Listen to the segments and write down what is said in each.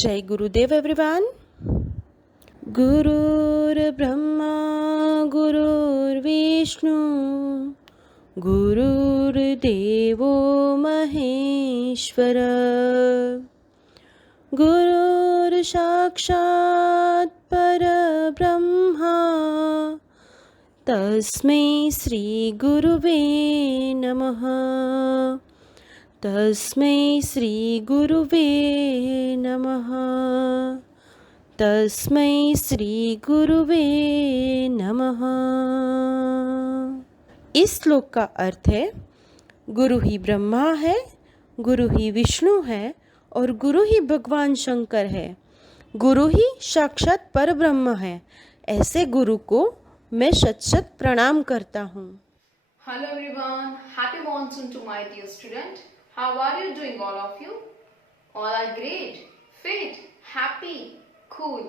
जय गुरुदेव एवरीवन। गुरुर्ब्रह्मा गुरुर्विष्णु गुरुर्देवो महेश्वर गुरुर्साक्षात् परब्रह्मा तस्मै श्री गुरुवे नमः। तस्मै श्री गुरुवे नमः। तस्मै श्री गुरुवे नमः। इस श्लोक का अर्थ है, गुरु ही ब्रह्मा है, गुरु ही विष्णु है और गुरु ही भगवान शंकर है। गुरु ही साक्षात परब्रह्म है। ऐसे गुरु को मैं शत शत प्रणाम करता हूँ। Hello everyone, happy monsoon to my dear student. How are you doing all of you? All are great, fit, happy, cool.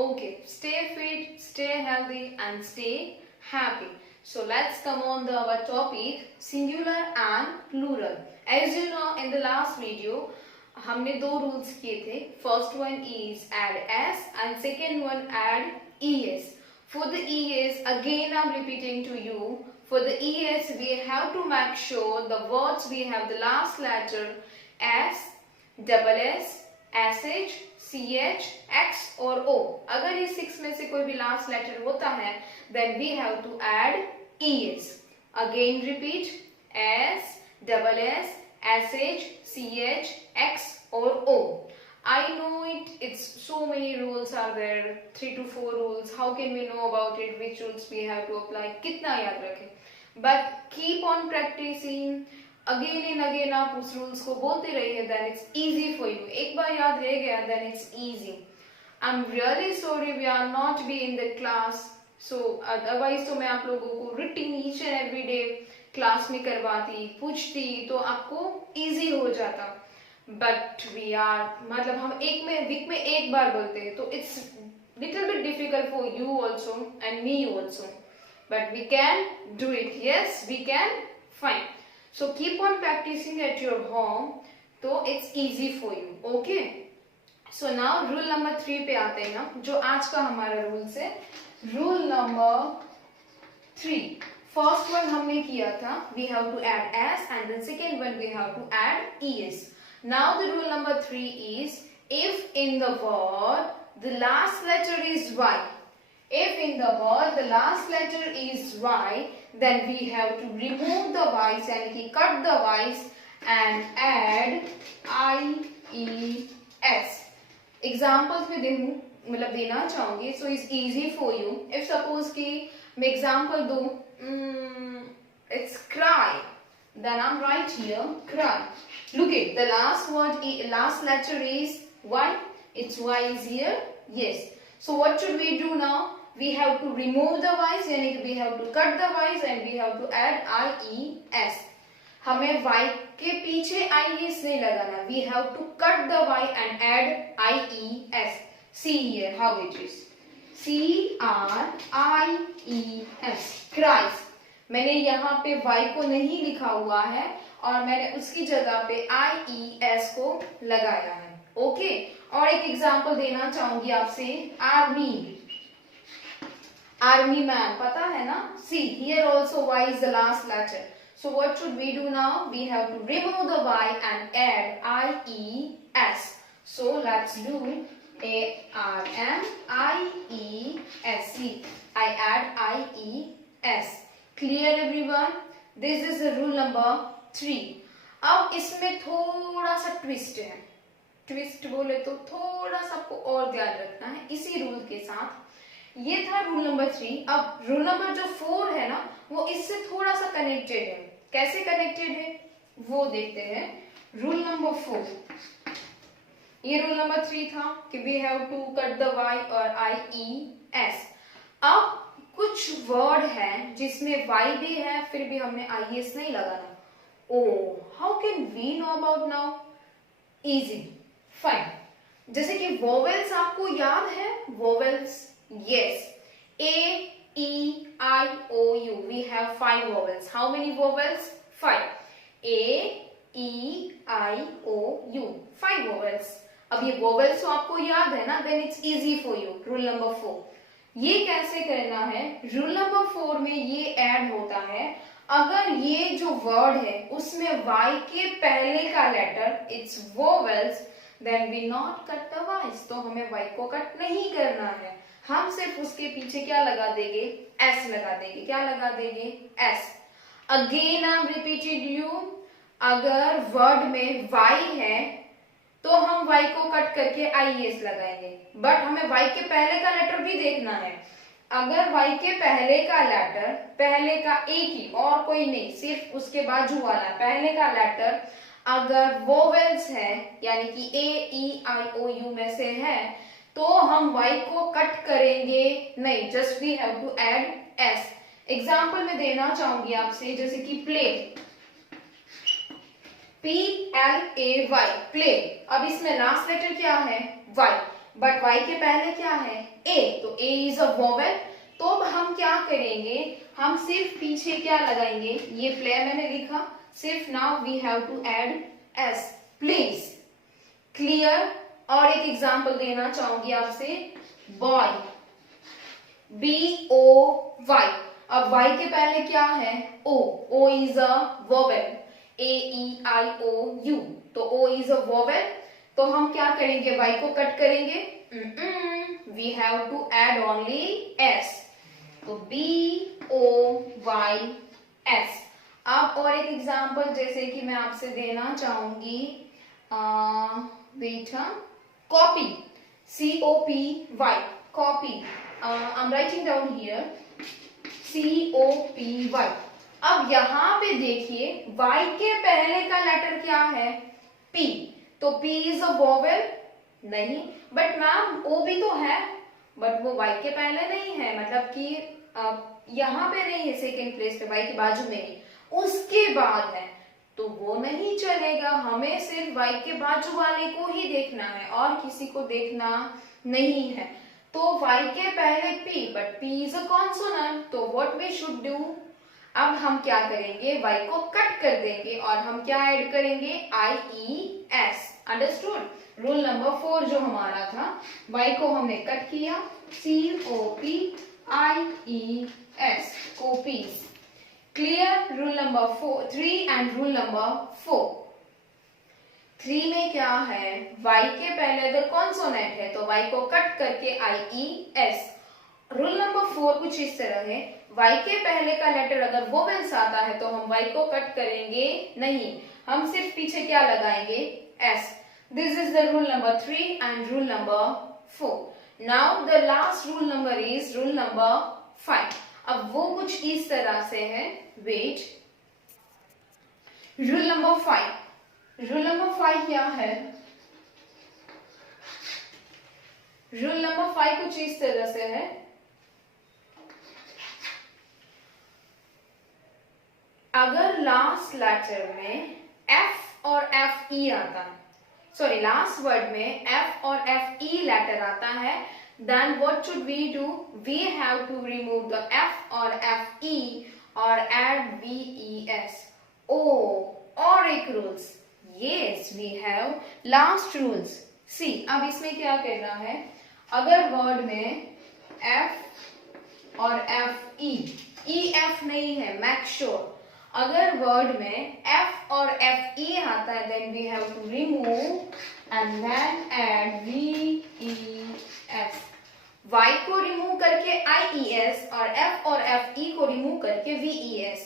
Okay, stay fit, stay healthy and stay happy. So let's come on our topic singular and plural. As you know in the last video हमने दो rules किए थे. First one is add s and second one add es. For the es again I'm repeating to you. For the es we have to make sure the words we have the last letter s, double s, sh, ch, x और o. अगर ये 6 में से कोई भी last letter होता है then we have to add es. Again repeat s, double s, sh, ch, x or o. I know it's so many rules are there, 3 to 4 rules. How can we know about it? Which rules we have to apply? कितना याद रखें? But keep on practicing. Again and again आप उस rules को बोलते रहिए, then it's easy for you. एक बार याद रह गया then it's easy. I'm really sorry we are not be in the class. So otherwise तो मैं आप लोगों को written each and every day class में करवाती, पूछती तो आपको easy हो जाता. But we are मतलब हम वीक में एक बार बोलते हैं तो it's little bit difficult for you also and me also. But we can do it. Yes, we can. Fine. So keep on practicing at your home. So it's easy for you. Okay. So now rule number 3 पे आते हैं हम, जो आज का हमारा rule है. Rule number 3. First one हमने किया था. We have to add s and then second one we have to add es. Now the rule number 3 is if in the word the last letter is y. If in the word the last letter is y, then we have to remove the y's and cut the y's and add ies. Examples में देना चाहूँगी, so it's easy for you. If suppose कि मैं example दूँ, it's cry, then I'm right here cry. Look it, the last letter is y. It's y is here. Yes. So what should we do now? We have to remove the y's, यानी कि we have to cut the y's and we have to add ies. हमें y के पीछे ies नहीं लगाना. We have to cut the y and add ies. See here how it is. C-R-I-E-S. Cries. मैंने यहाँ पे y को नहीं लिखा हुआ है और मैंने उसकी जगह पे ies को लगाया है. ओके. और एक एग्जांपल देना चाहूंगी आपसे. आर्मी मैन, पता है ना? See here also y is the last letter. So what should we do now? We have to remove the y and add ies. So let's do ARMIES. I add ies. Clear everyone? This is the rule number 3. अब इसमें थोड़ा सा twist है. Twist बोले तो थोड़ा सा आपको और ध्यान रखना है इसी रूल के साथ. ये था रूल नंबर 3. अब रूल नंबर जो 4 है ना, वो इससे थोड़ा सा कनेक्टेड है. कैसे कनेक्टेड है वो देखते हैं. रूल नंबर 4, ये रूल नंबर 3 था कि we have to cut the y और ies. अब कुछ वर्ड है जिसमें y भी है फिर भी हमने ies नहीं लगाना. How can we know about now? Easy. Fine. जैसे कि वोवेल्स आपको याद है? Vowels. Yes. A-E-I-O-U. We have 5 vowels. How many vowels? 5. A, E, I, O, U. 5 vowels. अब ये वोवेल्स तो आपको याद है ना, then it's easy for you. Rule number 4 ये कैसे करना है, रूल नंबर 4 में ये ऐड होता है, अगर ये जो वर्ड है उसमें y के पहले का letter it's vowels, then we not cut the y's, तो हमें y को कट नहीं करना है, हम सिर्फ उसके पीछे क्या लगा देंगे, s लगा देंगे। क्या लगा देंगे, s। Again I am repeated you, अगर वर्ड में y है तो हम y को कट करके IES लगाएंगे, बट हमें y के पहले का लेटर भी देखना है। अगर y के पहले का लेटर, पहले का एक ही और कोई नहीं, सिर्फ उसके बाजू वाला पहले का लेटर अगर वोवेल्स है, यानी कि A-E-I-O-U में से है, तो हम y को कट करेंगे नहीं, just we have to add s। Example में देना चाहूंगी आपसे, जैसे कि प्ले, P-L-A-Y, प्ले। अब इसमें लास्ट लेटर क्या है, y, बट y के पहले क्या है, a, तो a इज अ वोवेल, तो अब हम क्या करेंगे, हम सिर्फ पीछे क्या लगाएंगे, ये प्ले मैंने लिखा, सिर्फ now we have to add s, please. Clear. और एक एग्जांपल देना चाहूंगी आपसे, बॉय, B-O-Y, अब y के पहले क्या है, o, o is a vowel, A-E-I-O-U, तो o इज अ वोवेल, तो हम क्या करेंगे, y को कट करेंगे, we have to add only s, तो B-O-Y-S। अब और एक एग्जांपल जैसे कि मैं आपसे देना चाहूंगी, बेटा copy, C-O-P-Y, copy, I am writing down here C-O-P-Y। अब यहाँ पे देखिए y के पहले का लेटर क्या है, P, तो P इज अ वोवेल नहीं, बट मैम O भी तो है, बट वो y के पहले नहीं है, मतलब कि यहाँ पे नहीं है, सेकेंड प्लेस पे y के बाजू में ही, उसके बाद है, तो वो नहीं चलेगा, हमें सिर्फ y के बाजू वाले को ही देखना है और किसी को देखना नहीं है। तो y के पहले p, but p is a consonant, तो व्हाट वी शुड डू, अब हम क्या करेंगे, y को कट कर देंगे और हम क्या ऐड करेंगे, IES। अंडरस्टूड। रूल नंबर 4 जो हमारा था, y को हमने कट किया, COPIES, copies. Clear. Rule number 3 and rule number 4। 3 में क्या है, y के पहले अगर कॉन्सोनेंट है तो y को कट करके IES। रूल नंबर 4 कुछ इस तरह है, y के पहले का लेटर अगर वोवेल्स आता है तो हम y को कट करेंगे नहीं, हम सिर्फ पीछे क्या लगाएंगे, s। This is the rule number 3 and rule number 4। Now the last rule number is rule number 5। अब वो कुछ इस तरह से है, wait. Rule number 5, rule number 5 क्या है, रूल नंबर 5 कुछ इस तरह से है, अगर लास्ट लेटर में F और FE आता है, सॉरी लास्ट वर्ड में F और FE लेटर आता है, then what should we do, we have to remove the F or FE और add VES। और एक rules, yes we have last rules। see अब इसमें क्या करना है, अगर वर्ड में F और FE, EF नहीं है, make sure अगर वर्ड में F और FE आता है, then we have to remove and then add VES। Y को रिमूव करके IES और F और FE को रिमूव करके VES।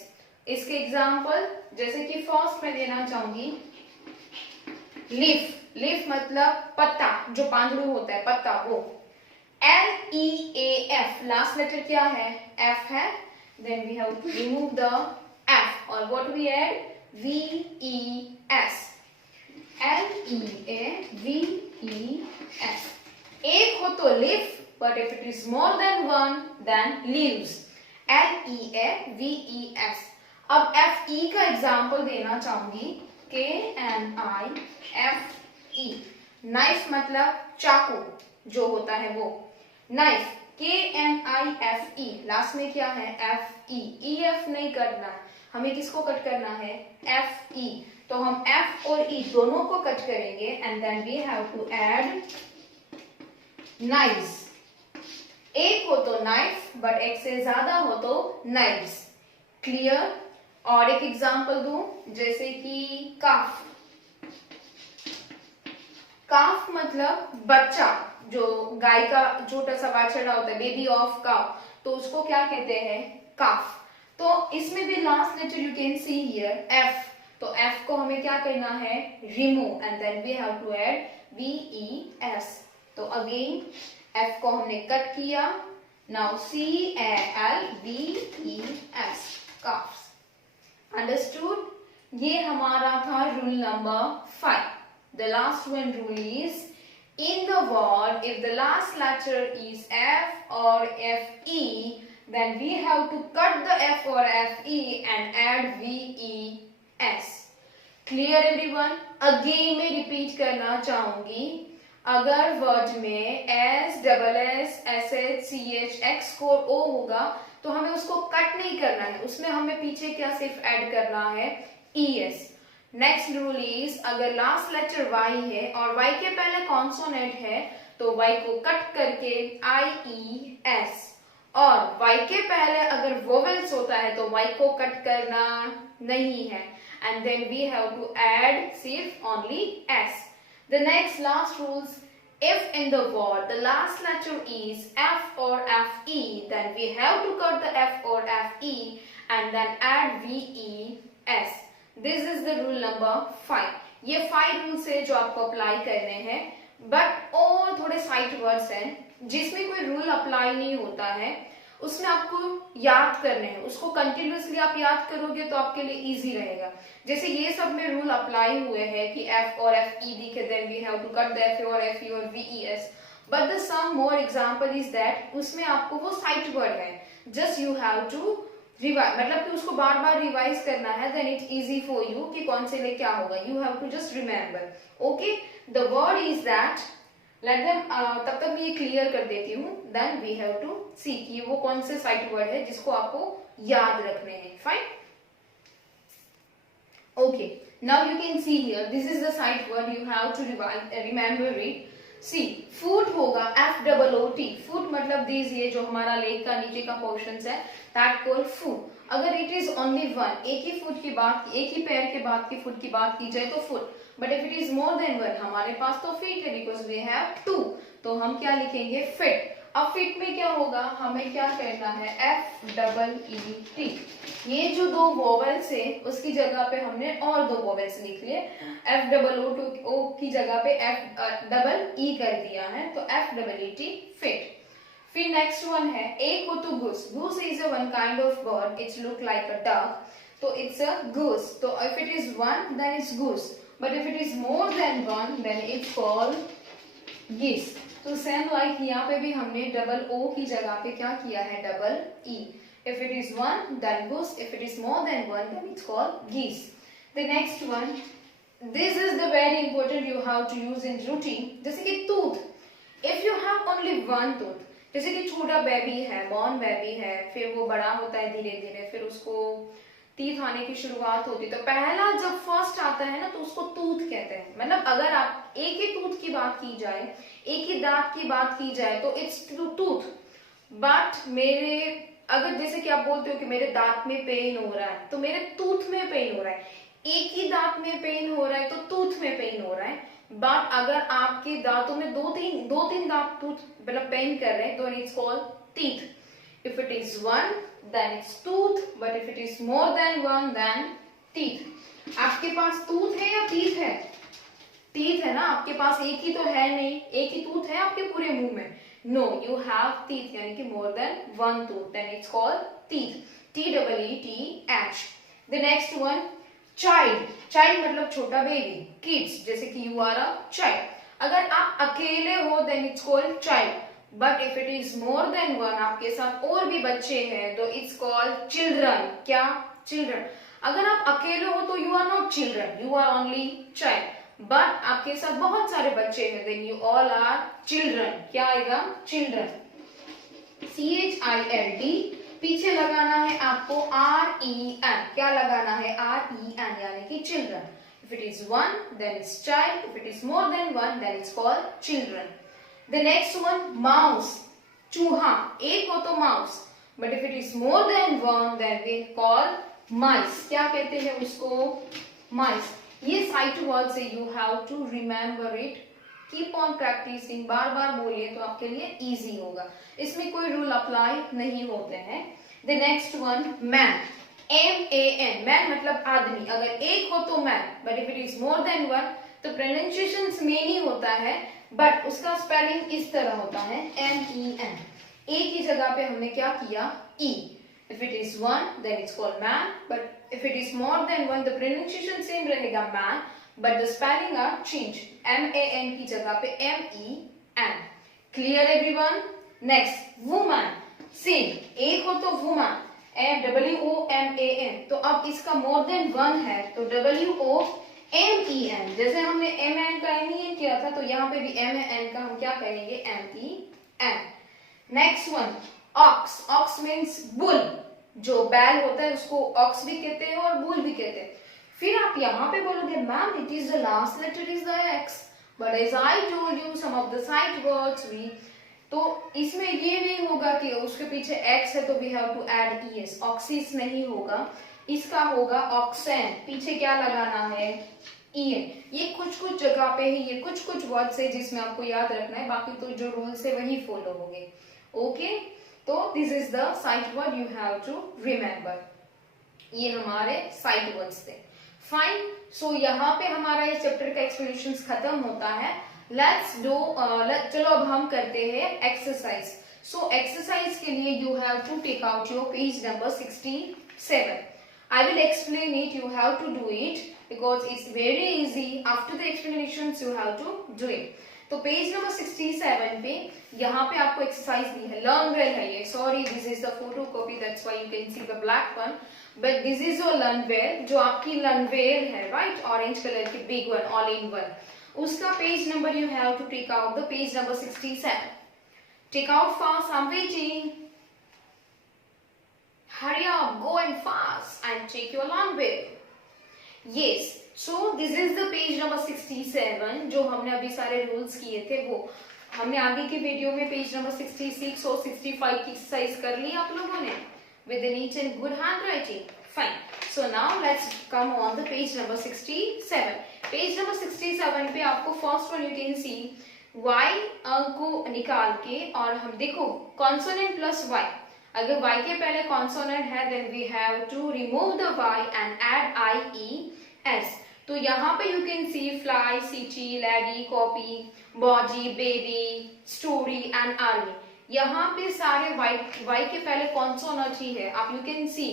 इसके एग्जाम्पल जैसे कि फर्स्ट में देना चाहूंगी, लीफ, लीफ मतलब पत्ता, जो पांडू होता है पत्ता, वो LEAF, लास्ट लेटर क्या है, F है, then we have to remove the F और what we add VES, LEAVES। एक हो तो leaf, but if it is more than one then leaves, LEAVES। अब FE का एग्जाम्पल देना चाहूंगी, KNIFE, नाइफ मतलब चाकू जो होता है वो, नाइफ, KNIFE, लास्ट में क्या है, FE, EF नहीं करना, हमें किसको कट करना है, FE। तो हम F और E दोनों को कट करेंगे and then we have to add knives. एक हो तो नाइफ, बट एक से ज्यादा हो तो नाइव्स। क्लियर? और एक एग्जांपल दूं, जैसे कि काफ। काफ मतलब बच्चा, जो गाय का छोटा सा बछड़ा होता है, बेबी ऑफ काफ, तो उसको क्या कहते हैं? काफ। तो इसमें भी last letter you can see here F. तो एफ को हमें क्या करना है? Remove and then we have to add VES। तो अगेन एफ को हमने कट किया, नाउ CALVES काफ्स। अंडरस्टूड? ये हमारा था rule number 5। The last one rule is, in the word if the last letter is F or FE, then we have to cut the F or FE and add VES. Clear everyone? Again मैं repeat करना चाहूंगी, अगर word में S, SS, SH, CH, X को O होगा तो हमें उसको कट नहीं करना है, उसमें हमें पीछे क्या सिर्फ ऐड करना है? ES। नेक्स्ट रूल इज, अगर लास्ट लेटर Y है और Y के पहले कॉन्सोनेंट है तो Y को कट करके IES, और Y के पहले अगर वोवेल्स होता है तो Y को कट करना नहीं है, and then we have to add सिर्फ only S। The next last rules, if in the word the last letter is F or FE, then we have to cut the F or FE and then add VES। This is the rule number 5। ये 5 rules है जो आपको apply करने हैं, but और थोड़े side words हैं जिसमें कोई रूल अप्लाई नहीं होता है, उसमें आपको याद करने हैं। उसको कंटिन्यूअसली आप याद करोगे तो आपके लिए इजी रहेगा। जैसे ये सब में रूल अप्लाई हुए हैं कि F और FE दिखे, then we have to cut the F और FE और VES, but the some more example is that उसमें आपको वो साइड वर्ड है, just you have to revise, मतलब कि उसको बार बार रिवाइज करना है, then it easy for you कि कौन से लिए क्या होगा। You have to just remember. Okay, the word is that, let them, तब तक मैं ये क्लियर कर देती हूँ, देन वी हैव टू सी कि वो कौन से साइड वर्ड है जिसको आपको याद रखने हैं। Fine, okay, now you can see here, this is the side word, you have to remember it. See, foot होगा FOOT। फूट मतलब दिस, ये जो हमारा लेग का नीचे का पोर्शन है, दैट कॉल्ड फूट। अगर इट इज ओनली वन, एक ही फुट की बात, एक ही पैर के बाद की फुट की बात की जाए तो foot, but if it is more then one, हमारे पास तो फीट है बिकॉज वी हैव 2, तो हम क्या लिखेंगे? फिट। अब फिट में क्या होगा? हमें क्या करना है? FEET। ये जो दो वोवेल्स है उसकी जगह पे हमने और दो वोवेल्स लिख लिए, FOO की जगह पे FEE कर दिया है, तो FEET फिट। फिर नेक्स्ट वन है, एक हो तो goose. Goose is a one kind of bird, it's look like a duck, तो इट्स अ गूस। तो if it is one then it's goose, but if it is more then one then it's called geese. तो same like यहाँ पे भी हमने double O की जगह पे क्या किया है? Double E। If it is one then goose, if it is more then one then it's called geese. The next one, this is the very important, you have to use in routine, जैसे कि tooth. If you have only one tooth, जैसे कि छोटा baby है, born baby है, फिर वो बड़ा होता है धीरे धीरे, फिर उसको टीथ आने की शुरुआत होती है, तो पहला जब फर्स्ट आता है ना तो उसको टूथ कहते हैं। मतलब अगर आप एक ही टूथ की बात की जाए, एक ही दांत की बात की जाए तो इट्स टूथ, बट मेरे, अगर जैसे कि आप बोलते हो कि मेरे दांत में पेन हो रहा है, तो मेरे टूथ में पेन हो रहा है। एक ही दांत में पेन हो रहा है तो टूथ में पेन हो रहा है, बट अगर आपके दांतों में दो तीन दांत टूथ मतलब पेन कर रहे हैं तो it's called teeth. If it is one then it's tooth, but if it is more than one then teeth। आपके पास टूथ है या टीथ है? टीथ है ना, आपके पास एक ही तो है नहीं, एक ही टूथ है आपके पूरे मुंह में? नो, यू हैव टीथ, यानी कि more then one tooth, then it's called teeth, TEETH। The next one, child. Child मतलब छोटा बेबी, किड्स, जैसे कि यू आर अ चाइल्ड। अगर आप अकेले हो then it's called child, but if it is more then one, आपके साथ और भी बच्चे हैं, तो इट्स कॉल्ड चिल्ड्रन। क्या? चिल्ड्रन। अगर आप अकेले हो तो you are not children, you are only child, but आपके साथ बहुत सारे बच्चे हैं, then you all are children. क्या आएगा? चिल्ड्रन। CHILD, पीछे लगाना है आपको REN। क्या लगाना है? REN, यानी कि children. If it is one, then it's child. If it is more than one, then it's called children. The next one, mouse. चूहा. एक हो तो mouse. But if it is more than one, then we call mice. क्या कहते हैं उसको? Mice. ये sight words है, you have to remember it. Keep on practicing. बार बार बोलिए तो आपके लिए easy होगा. इसमें कोई रूल अप्लाई नहीं होते हैं. The next one, man. M-A-N. Man मतलब आदमी. अगर एक हो तो man. But if it is more than one, तो pronunciation many होता है, but उसका spelling इस तरह होता है M-E-N. एक ही जगह पे हमने क्या किया? E. If it is one, then it's called man. But if it is more than one, the pronunciation same रहेगा man, but the spelling are changed. M-A-N की जगह पे M-E-N. Clear everyone? Next, woman. Same. एक हो तो woman. W-O-M-A-N. तो अब इसका more than one है, तो W-O-M-E-N. जैसे हमने M-A-N का M-E-N किया था, तो यहाँ पे भी M-A-N का हम क्या करेंगे? M-E-N. Next one, ox. Ox means bull. जो बैल होता है उसको ox भी कहते हैं और bull भी कहते हैं. फिर आप यहाँ पे बोलोगे, ma'am it is the last letter is the X. But as I told you, some of the sight words we, तो इसमें ये नहीं होगा कि उसके पीछे x है तो we have to add es. ऑक्सीस नहीं होगा, इसका होगा ऑक्सेन. पीछे क्या लगाना है? en. ये कुछ जगह पे ही ये कुछ वर्ड्स है जिसमें आपको याद रखना है, बाकी तो जो रूल्स है वही फॉलो होंगे. ओके, तो this is the sight word you have to remember. ये हमारे साइट वर्ड्स थे. फाइन. सो यहाँ पे हमारा इस चैप्टर का एक्सप्लेनेशन खत्म होता है. लेट्स डू चलो अब हम करते हैं एक्सरसाइज. सो एक्सरसाइज के लिए you have to take out your page number 67. I will explain it. You have to do it because it's very easy. After the explanations, you have to do it. तो page number 67 पे यहाँ पे आपको exercise दी है. Learn well है ये. Sorry, this is the photocopy, that's why you can see the black one. But this is your learn well, जो आपकी लर्न वेल है, राइट, ऑरेंज कलर की big one, all in one. उसका page number you have to take out the page number 67. Take out fast, I am waiting. Hurry up, go and fast and take your long way. Yes, so this is the page number 67. जो हमने अभी सारे rules किए थे वो हमने आगे के वीडियो में पेज नंबर 66 और 65 की एक्सरसाइज कर ली आप लोगों ने with a neat and good handwriting. Fine. So now let's come on the page number 67. Page number 67 पे आपको first one you can see y को निकाल के, और हम देखो consonant plus y. अगर y के पहले कॉन्सोनेंट है then we have to remove the y and add IES. तो यहाँ पे you can see fly, city, lady, copy, body, baby, story and army. यहाँ पे सारे y के पहले कॉन्सोनेंट ही है. आप यू कैन सी,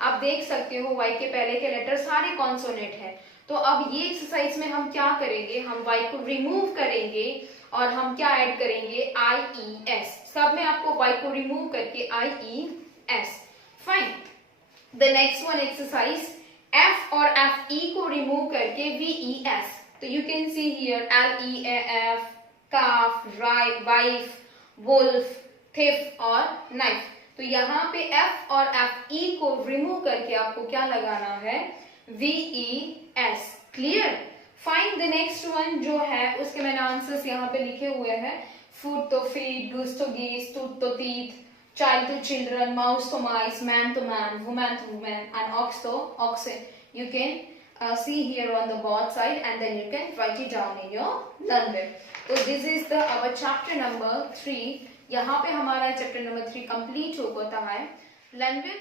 आप देख सकते हो y के पहले के लेटर सारे कॉन्सोनेंट है. तो अब ये एक्सरसाइज में हम क्या करेंगे? हम y को रिमूव करेंगे और हम क्या ऐड करेंगे? IES. सब में आपको y को रिमूव करके IES. Fine. The next one exercise, F और FE को रिमूव करके VES. तो you can see here LEAF, calf, wife, wolf, thief और नाइफ. तो यहाँ पे F और FE को रिमूव करके आपको क्या लगाना है? VES. Clear? Find the next one जो है उसके मैंने आंसर्स यहाँ पे लिखे हुए हैं. फूड तो फीड, गूस तो गीस, टूथ तो टीथ, चाइल्ड तो चिल्ड्रन, माउस तो माइस, मैन तो मैन, वुमन तो वुमेन एंड ऑक्स तो oxen. You can see here on the board side and then you can write it down in your learner. So this is the our chapter number 3. यहाँ पे हमारा chapter number 3 complete हो गया है. Learner